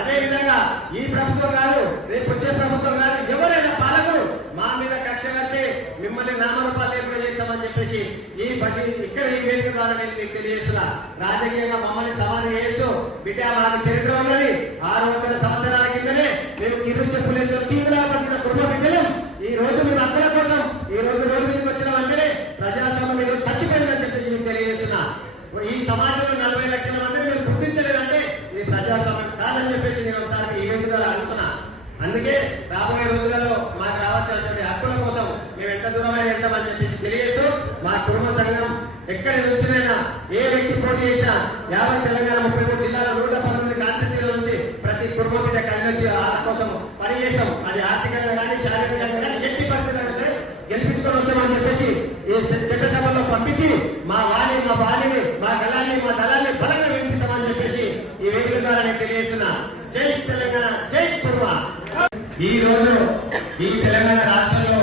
అదే విధంగా ఈ ప్రభుత్వం కాదు రేపు వచ్చే ప్రభుత్వం కాదు ఎవరైనా పాలకులు మా మీద కక్ష కడితే మిమ్మల్ని నామరూపాలు లేకుండా చేస్తామని చెప్పేసి ఈ పసి ఇక్కడ ఈ వేదిక ద్వారా నేను మీకు తెలియజేస్తున్నా. రాజకీయంగా మమ్మల్ని సమాధి చేయొచ్చు. బిడ్డ మాకు చరిత్ర ఉన్నది. ఆరు వందల సంవత్సరాల కిందనే మేము కిరు చెప్పులేసిన తీవ్ర పట్టిన కుటుంబ బిడ్డలు. ఈ రోజు మేము అందరి కోసం ఈ రోజు రోజు అందుకే రాబోయే రోజులలో మాకు రావాల్సినటువంటి హక్కుల కోసం మేము ఎంత దూరమైన వెళ్తామని చెప్పేసి తెలియజేస్తూ మా కుటుంబ సంఘం ఎక్కడి నుంచినైనా ఏ వ్యక్తి పోటీ చేసినా యాభై తెలంగాణ ముప్పై మూడు జిల్లాల నూట పంతొమ్మిది కాన్స్టిట్యూన్సీల నుంచి ప్రతి కుటుంబ బిడ్డ కలిసి వాళ్ళ కోసం పనిచేసాం అది ఆర్థికంగా కానీ శారీరకంగా కానీ ఎట్టి పరిస్థితుల్లో సరే గెలిపించుకొని వస్తామని చెప్పేసి ఈ చట్టసభలో పంపించి మా వాణి మా బాలిని మా గలాన్ని మా దళాన్ని బలంగా వినిపిస్తామని చెప్పేసి ఈ వేదిక ద్వారా నేను తెలియజేస్తున్నా జై తెలంగాణ జై కుర్మ ఈ రోజు ఈ తెలంగాణ రాష్ట్రంలో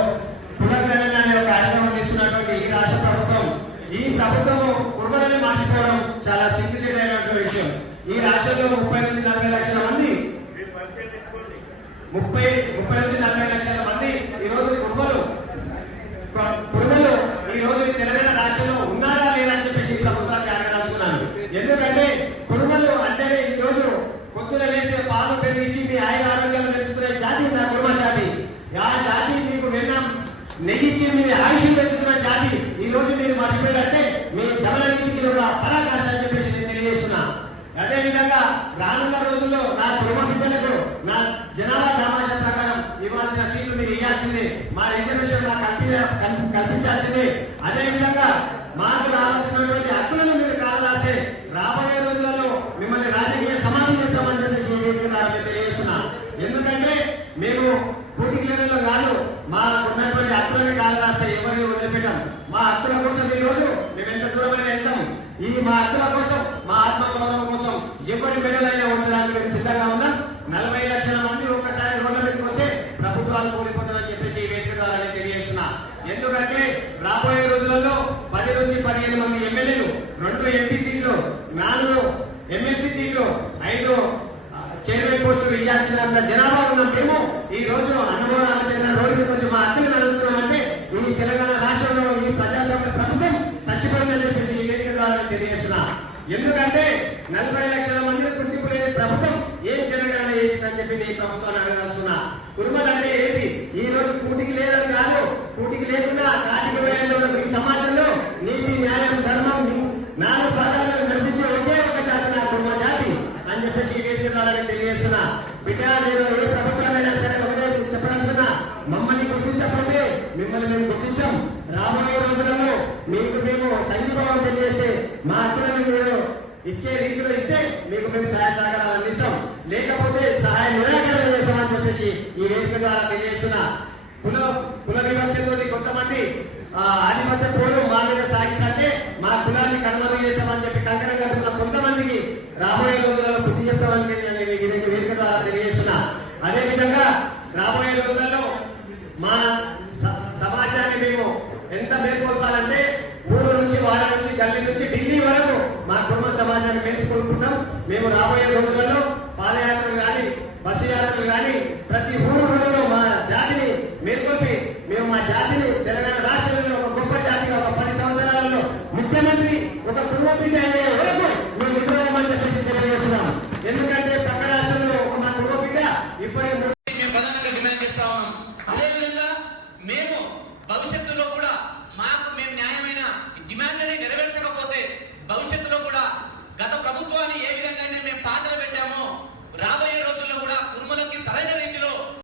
పునర్గణన అనే ఒక కార్యక్రమం తీసుకున్నటువంటి ఈ రాష్ట్ర ప్రభుత్వం ఈ ప్రభుత్వము కుర్మలను మార్చుకోవడం చాలా సిగ్గుచేటైనటువంటి విషయం. ఈ రాష్ట్రంలో ముప్పై నుంచి నలభై లక్షల మంది ముప్పై ముప్పై నుంచి నలభై లక్షల మంది ఈ రోజు కుర్మలు కుర్మలు ఈ రోజు ఈ తెలంగాణ రాష్ట్రంలో ఉన్నారా లేదా అని చెప్పేసి ఈ ప్రభుత్వాన్ని అడగదలుచుకున్నాను ఎందుకంటే కుర్మలు అంటేనే ఈ రోజు పొద్దున వేసే పాలు పెరిగించి మీ ఆయన ఆరోగ్యాలు పెంచుకునే జాతి నా కుర్మ జాతి ఆ జాతి మీకు నిన్న నెగిచి మీ ఆయుష్ పెంచుకున్న జాతి ఈ రోజు మీరు మర్చిపోయారంటే మీ ధవల నీతికి ఒక పరాకాశ అని చెప్పేసి నేను తెలియజేస్తున్నా అదే విధంగా రానున్న రోజుల్లో నా కుటుంబ బిడ్డలకు నా జనాభా తమాషా ప్రకారం ఇవ్వాల్సిన సీట్లు మీరు ఇవ్వాల్సిందే. మా రిజర్వేషన్ నాకు కల్పి- అదే విధంగా మాకు రావాల్సినటువంటి హక్కులను మీరు కాలాసే రాబోయే రోజులలో మిమ్మల్ని రాజకీయ సమానం చేస్తామని తెలియజేస్తున్నా. ఎందుకంటే మేము పోటీలో కాదు మా ఉన్నటువంటి హక్కులను కాలు రాస్తే ఎవరిని వదిలిపెట్టాం. మా హక్కుల కోసం ఈ రోజు మేము ఎంత దూరమైన వెళ్తాం. ఈ మా హక్కుల కోసం మా ఆత్మగౌరవం కోసం ఎవరి బిడ్డలైనా ఉంచడానికి మేము సిద్ధంగా ఉన్నాం. నలభై లక్షల మంది ఒక్కసారి రోడ్ల మీదకి వస్తే ప్రభుత్వాలు కూలిపోతుందని చెప్పేసి ఈ వేదిక ద్వారా తెలియజేస్తున్నా. ఎందుకంటే రాబోయే రోజులలో పది నుంచి పదిహేను మంది ఎమ్మెల్యేలు రెండు ఎంపీ సీట్లు నాలుగు ఎమ్మెల్సీ సీట్లు ఐదు చైర్మన్ పోస్టులు ఇవ్వాల్సిన జనాభా ఉన్న మేము ఈ రోజు అన్నమో రామచంద్ర రోడ్డు కొంచెం మా అక్కలు అడుగుతున్నామంటే ఈ తెలంగాణ ఎందుకంటే నలభై లక్షల మందిని గుర్తింపు లేని ప్రభుత్వం. ఏం జనగణన చేసిందని చెప్పి నీ ప్రభుత్వాన్ని అడగాల్సిన కుటుంబాలు అంటే ఏది ఈ రోజు కూటికి లేదని కాదు కూటికి లేకుండా కాటికి వేయంలో ఈ సమాజంలో నీతి న్యాయం ధర్మం నాలుగు పాదాలను నడిపించే ఒకే ఒక జాతి నా కుటుంబ జాతి అని చెప్పేసి ఈ వేదిక ద్వారా తెలియజేస్తున్నా బిడ్డ నేను ఏ ప్రభుత్వాలైనా సరే ఒకటే చెప్పాల్సిన మమ్మల్ని గుర్తించకపోతే మిమ్మల్ని మేము గుర్తించాం. రాబోయే రోజులలో మీకు మేము సంఘీభావం తెలియజేసే మా అక్కడ ఇచ్చే రీతిలో ఇస్తే మీకు మేము సహాయ సహకారాలు అందిస్తాం. లేకపోతే సహాయ నిరాకరణ చేస్తామని చెప్పేసి ఈ వేదిక ద్వారా తెలియజేస్తున్న కుల కుల వివక్షతో కొంతమంది ఆధిపత్య పోలు మా మీద సాగిస్తే మా కులాన్ని కనుమరుగు చేస్తామని చెప్పి కంకణం కట్టుకున్న కొంతమందికి రాబోయే రోజులలో బుద్ధి చెప్తామని నేను ఈ వేదిక ద్వారా తెలియజేస్తున్నా. అదే విధంగా రాబోయే రోజులలో మా స- సమాజాన్ని మేము ఎంత మేల్కొల్పాలంటే ఊరు నుంచి వాడ నుంచి గల్లీ నుంచి మేము రాబోయే రోజులలో పాదయాత్రలు కానీ బస్సు యాత్రలు కానీ ప్రతి